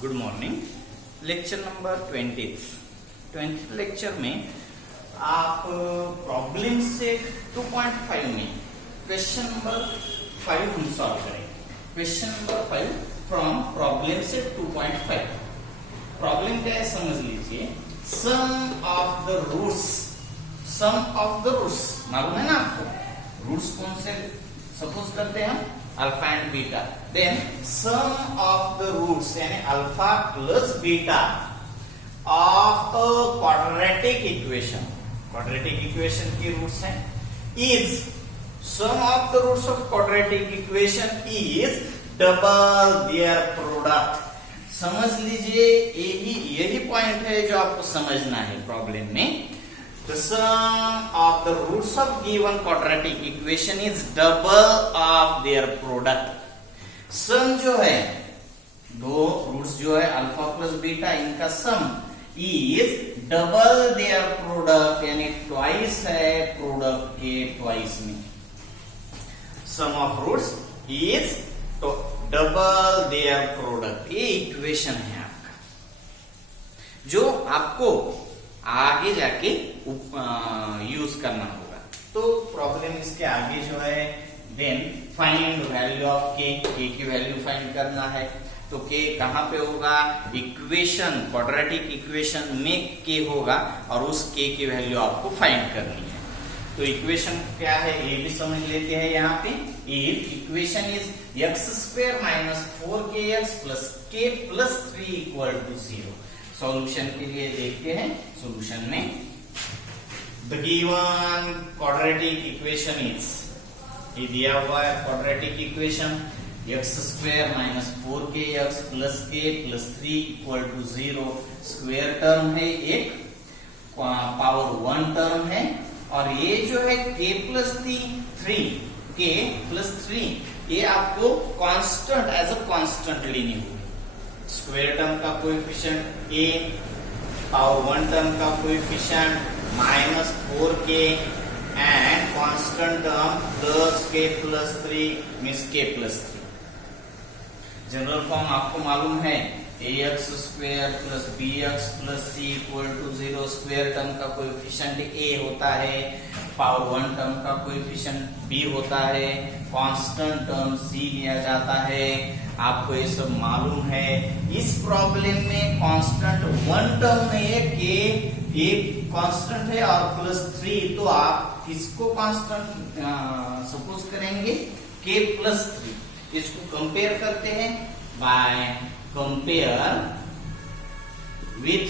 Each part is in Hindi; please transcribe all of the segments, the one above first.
Good morning. Lecture number 20 lecture में आप प्रॉब्लम सेट 2.5 में क्वेश्चन नंबर 5 हम सॉल्व करेंगे। Question number 5 from problem set 2.5। Problem क्या है समझ लीजिए। सम ऑफ द रूट्स मालूम है ना आपको, रूट्स कौन से सपोज करते हैं हम, alpha and beta. Then sum of the roots यानी alpha plus beta of a quadratic equation, quadratic equation की रूट्स हैं, is sum of the roots of quadratic equation is double their product. समझ लीजिए यही पॉइंट है जो आपको समझना है प्रॉब्लम में। The sum of the roots of given quadratic equation is double of their product. सम जो है, दो रूट्स जो है अल्फा प्लस बीटा, इनका sum is double their product यानी ट्वाइस है प्रोडक्ट के ट्वाइस में। Sum of roots is double their product, ये इक्वेशन है आपका जो आपको आगे जाके यूज करना होगा। तो प्रॉब्लम इसके आगे जो है, देन फाइंड वैल्यू ऑफ के की वैल्यू फाइंड करना है। तो के कहां पे होगा, इक्वेशन क्वाड्रेटिक इक्वेशन में के होगा और उस के की वैल्यू आपको फाइंड करनी है। तो इक्वेशन क्या है ये भी समझ लेते हैं यहाँ पे। Equation is x square minus 4kx plus k plus 3 equal to 0। Solution के लिए देखते हैं। सॉल्यूशन में the given quadratic equation is, ये दिया हुआ है quadratic equation, x square minus 4kx plus k plus 3 equal to 0। Square term है एक, पावर 1 टर्म है, और ये जो है k प्लस 3 ये आपको कांस्टेंट एज अ कांस्टेंट लेनी होगी। स्क्वायर टर्म का कोएफिशिएंट a, पावर 1 टर्म का coefficient minus 4k and constant term 10k plus 3 means k plus 3। General form आपको मालूम है, ax square plus bx plus c equal to 0। Square term का कोएफिशिएंट a होता है, पावर 1 टर्म का कोएफिशिएंट b होता है, कांस्टेंट टर्म c लिया जाता है। आपको ये सब मालूम है। इस प्रॉब्लम में कांस्टेंट 1 टर्म में है, k एक कांस्टेंट है और प्लस 3, तो आप किसको कांस्टेंट सपोज करेंगे, k प्लस 3। इसको कंपेयर करते हैं by compare with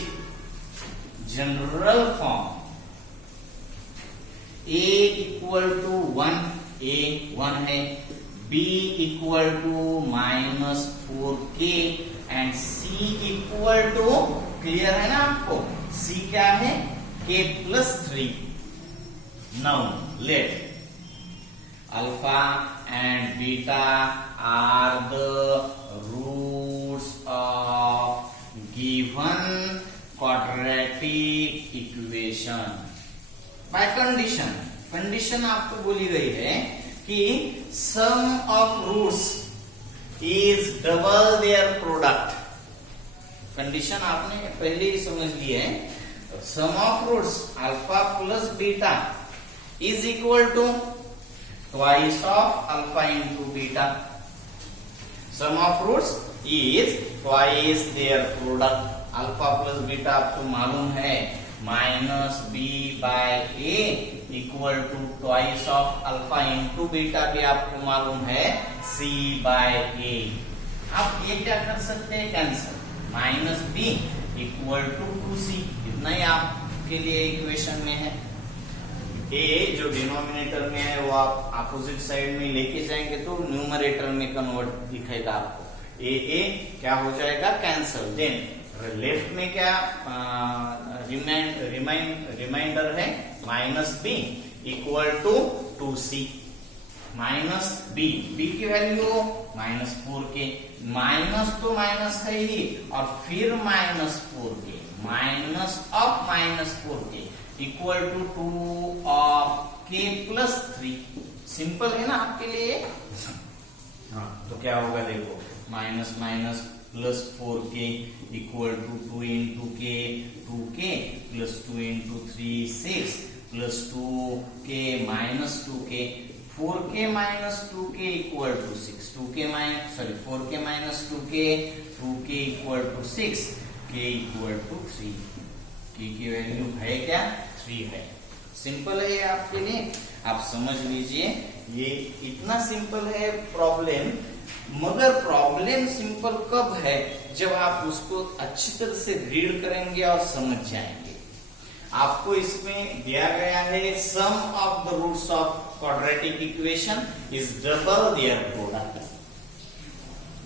general form. a equal to 1, a 1 है, b equal to minus 4k and c equal to, clear है ना आपको, c क्या है, k plus 3। Now let alpha and beta are the roots of given quadratic equation. By condition आपको बोली गई है कि sum of roots is double their product. Condition आपने पहले ही समझ ली है। Sum of roots alpha plus beta is equal to twice of alpha into beta. Sum of roots is twice their product. Alpha plus beta आपको मालूम है, minus b by a equal to twice of alpha into beta भी आपको मालूम है, c बाय a। आप ये क्या कर सकते हैं, cancel, minus b equal to 2c, इतना ही आपके लिए इक्वेशन में है। a जो डिनोमिनेटर में है वो आप अपोजिट साइड में लेके जाएंगे तो न्यूमरेटर में कन्वर्ट दिखेगा आपको। a क्या हो जाएगा, कैंसिल। देन लेफ्ट में क्या रिमाइंडर है, minus b equal to 2c। Minus b की वैल्यू माइनस 4k, माइनस तो माइनस है ही, और फिर minus 4k, minus of minus 4k equal to 2 of k plus 3। Simple है ना आपके लिए। हाँ, तो क्या होगा देखो, minus minus plus 4k equal to 2 into के 2k plus 2 into 3 6 plus 2k minus 2k 4k minus 2k equal to 6 4k minus 2k 2k equal to 6 k equal to 3 k की वैल्यू है क्या 3 है। सिंपल है ये आपके लिए, आप समझ लीजिए। ये इतना सिंपल है प्रॉब्लम, मगर प्रॉब्लम सिंपल कब है जब आप उसको अच्छी तरह से रीड करेंगे और समझ जाएंगे। आपको इसमें दिया गया है sum of the roots of quadratic equation is double their product.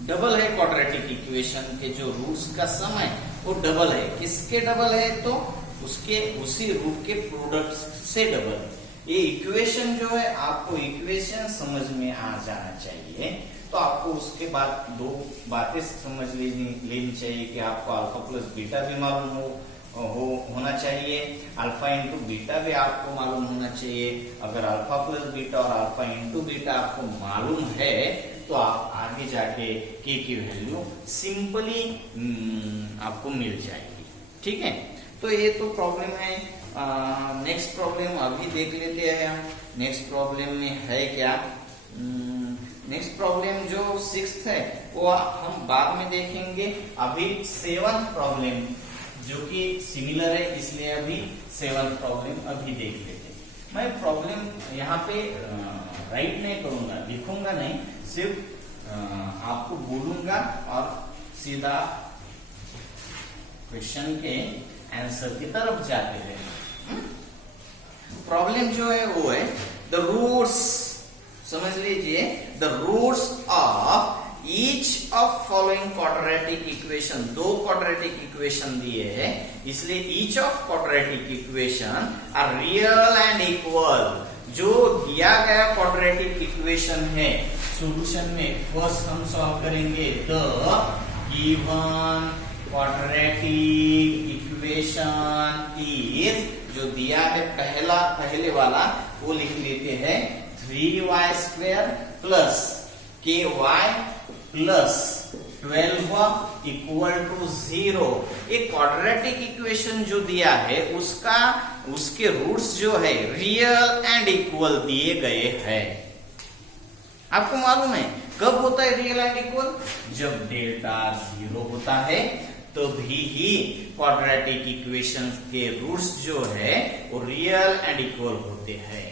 Double है क्वाड्रेटिक इक्वेशन के जो रूट्स का सम है वो डबल है। किसके डबल है तो उसके उसी रूट के प्रोडक्ट से डबल है। ये इक्वेशन जो है आपको इक्वेशन समझ में आ जाना चाहिए। तो आपको उसके बाद दो बातें समझ लेनी चाहिए कि आपको अल्फा प्लस बीटा भी मालूम होना चाहिए, अल्फा इंटू बीटा भी आपको मालूम होना चाहिए। अगर अल्फा प्लस बीटा और अल्फा इंटू बीटा आपको मालूम है तो आप आगे जाके के की वैल्यू सिंपली आपको मिल जाएगी। ठीक है, तो ये तो प्रॉब्लम है। नेक्स्ट प्रॉब्लम अभी देख लेते हैं हम। नेक्स्ट प्रॉब्लम में है क्या, नेक्स्ट प्रॉब्लम जो 6th है वो हम बाद में देखेंगे। अभी 7th प्रॉब्लम जो कि सिमिलर है, इसलिए अभी 7th प्रॉब्लम अभी देख लेते हैं। मैं प्रॉब्लम यहाँ पे राइट नहीं करूंगा, लिखूंगा नहीं, सिर्फ आपको बोलूंगा और सीधा क्वेश्चन के आंसर की तरफ जाते हैं। प्रॉब्लम जो है वो है द रूट्स, समझ लीजिए, the roots of each of following quadratic equation. दो क्वाड्रेटिक इक्वेशन दिए हैं, इसलिए each of quadratic equation are real and equal. जो दिया गया क्वाड्रेटिक इक्वेशन है सॉल्यूशन में फर्स्ट हम सॉल्व करेंगे the given quadratic equation is, जो दिया है पहले वाला वो लिख लेते हैं 3y² plus ky plus 12 equal to 0। एक क्वाड्रेटिक इक्वेशन जो दिया है उसके रूट्स जो है रियल एंड इक्वल दिए गए हैं। आपको मालूम है कब होता है रियल एंड इक्वल, जब डेल्टा 0 होता है तभी ही क्वाड्रेटिक इक्वेशन के रूट्स जो है वो रियल एंड इक्वल होते हैं।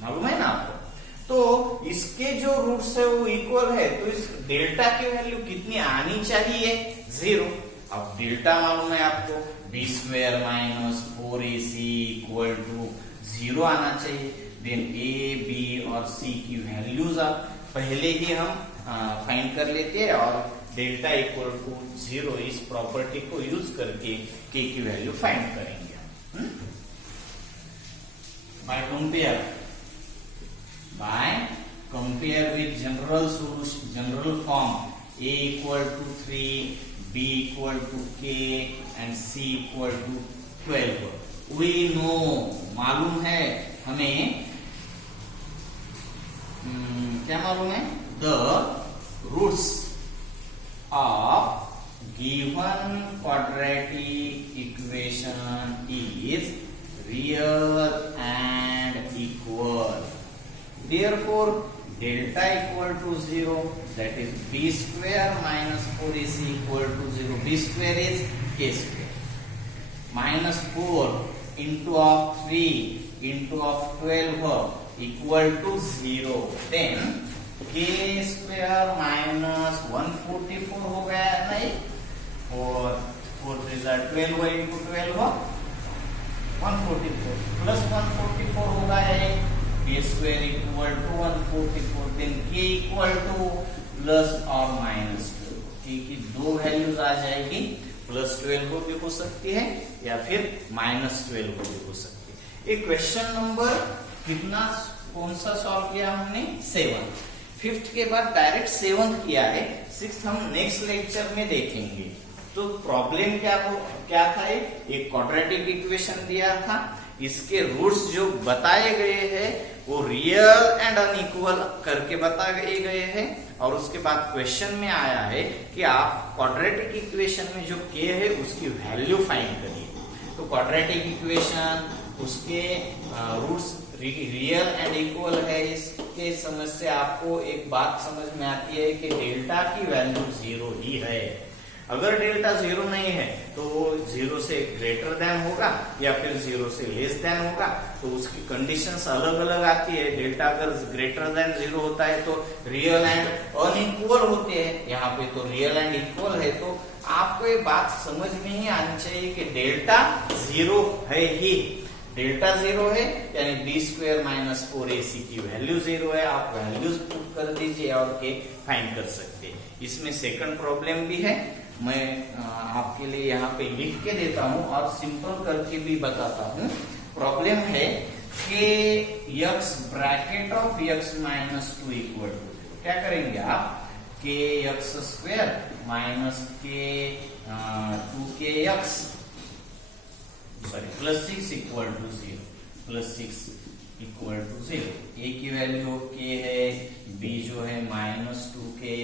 मालूम है ना आपको। तो इसके जो रूट्स है वो इक्वल है, तो इस डेल्टा की वैल्यू कितनी आनी चाहिए 0। अब डेल्टा मालूम है आपको b² minus 4ac equal to 0 आना चाहिए। देन a b और c की वैल्यूज आप पहले ही हम फाइंड कर लेते हैं और डेल्टा इक्वल टू 0 इस प्रॉपर्टी को यूज करके k की वैल्यू फाइंड करेंगे। By compare with general solution, general form a equal to 3, b equal to k and c equal to 12। We know, मालूम है हमें, क्या मालूम है, the roots of given quadratic equation is real and equal. Therefore, delta equal to 0, that is b² minus 4ac equal to 0. b² is k². Minus 4 into of 3 into of 12 equal to 0. Then k² minus 144 हो गया नहीं, और 4 3 12 into 12 144 plus 144 होगा k² equal to 144, then k equal to plus or minus 12। k की दो वैल्यूज आ जाएगी, प्लस 12 भी हो सकती है या फिर माइनस 12 भी हो सकती है। ये क्वेश्चन नंबर कितना, कौन सा सॉल्व किया हमने, 7। 5th के बाद डायरेक्ट 7th किया है, 6th हम नेक्स्ट लेक्चर में देखेंगे। तो प्रॉब्लम क्या था, एक क्वाड्रेटिक इक्वेशन दिया था, इसके रूट्स जो बताए गए हैं वो रियल एंड अनइक्वल करके बताए गए हैं। और उसके बाद क्वेश्चन में आया है कि आप क्वाड्रेटिक इक्वेशन में जो k है उसकी वैल्यू फाइंड करिए। तो क्वाड्रेटिक इक्वेशन उसके रूट्स रियल एंड इक्वल है, इसके समझ से आपको एक बात समझ में आती है कि डेल्टा की वैल्यू 0 ही है। अगर डेल्टा 0 नहीं है तो वो 0 से ग्रेटर देन होगा या फिर 0 से लेस देन होगा। तो उसकी कंडीशंस अलग अलग आती है। डेल्टा अगर ग्रेटर देन 0 होता है तो रियल एंड अनइक्वल होते हैं, यहाँ पे तो रियल एंड इक्वल है। तो आपको ये बात समझ में ही आनी चाहिए कि डेल्टा 0 है ही। डेल्टा 0 है यानी बी स्क्वायर माइनस 4ac की वैल्यू 0 है। आप वैल्यूज पुट कर दीजिए और के फाइंड कर सकते हैं। इसमें सेकंड प्रॉब्लम भी है, मैं आपके लिए यहाँ पे लिख के देता हूँ और सिंपल करके भी बताता हूँ। प्रॉब्लम है कि x bracket of x minus 2 equal to 0। क्या करेंगे आप के एक्स स्क्वायर माइनस के 2kx sorry plus 6 equal to 0, plus 6 equal to 0। a की वैल्यू k है, b जो है माइनस 2k,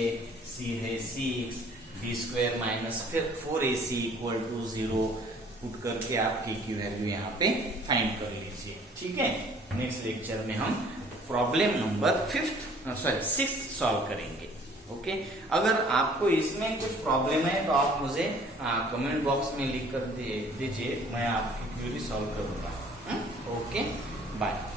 c है 6, b square minus 4ac equal to 0 put करके आप k की वैल्यू यहाँ पे फाइंड कर लीजिए। ठीक है, नेक्स्ट लेक्चर में हम प्रॉब्लम नंबर 6 सॉल्व करेंगे। ओके, अगर आपको इसमें कुछ प्रॉब्लम है तो आप मुझे कमेंट बॉक्स में लिख कर दीजिए, मैं आपकी क्वेरी सॉल्व करूंगा। Okay, bye.